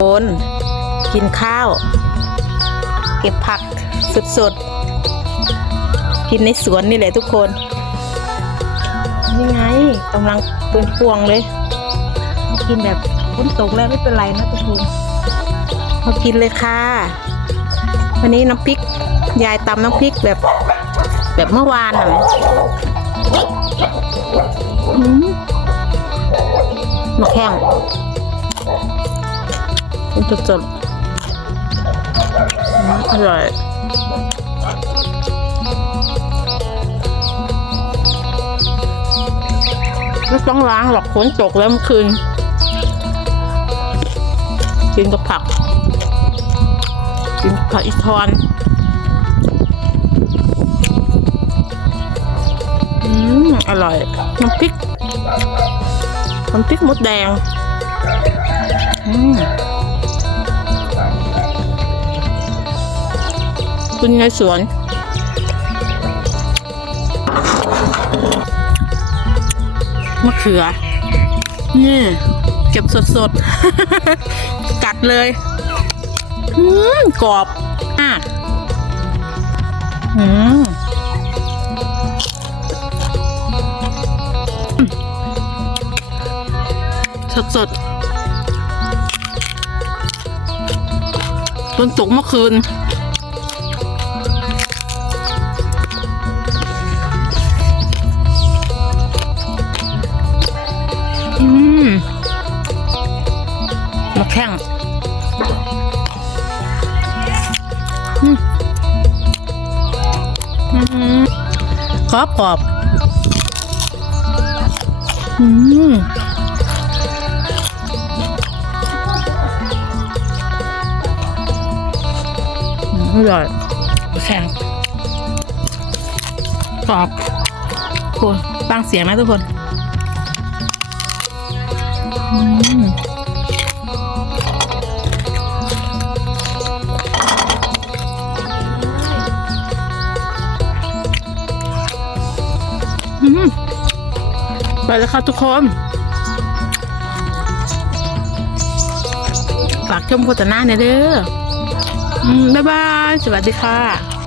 คนกินข้าว เก็บผักสดๆ กินในสวนนี่แหละทุกคน นี่ไงกำลังเป็นพวงเลย กินแบบฝนตกแล้วไม่เป็นไรนะทุกคนมากินเลยค่ะ วันนี้น้ำพริก ยายตำน้ำพริกแบบ แบบเมื่อวานน่ะอืมมะแข้ง เป็นสดๆอืมอร่อยไม่ต้องล้างหรอกฝนตกแล้วเมื่อคืน กินกับผัก กินผักอีทอนอืมอร่อย น้ำพริก น้ำพริกมดแดง อืม คุณไงสวน มะเขือ นี่ เก็บสดๆ กัดเลยอืมกรอบมากอืมสดสดๆฝนตกเมื่อคืน อืมมะแข้งอืมอืมกรอบกรอบอืมอร่อยแข้งกรอบคุณฟังเสียงนะทุกคน ไปแล้วค่ะทุกคนฝากชมโฆษณาเนี่ยเด้ออืมบ๊ายบาย สวัสดีค่ะ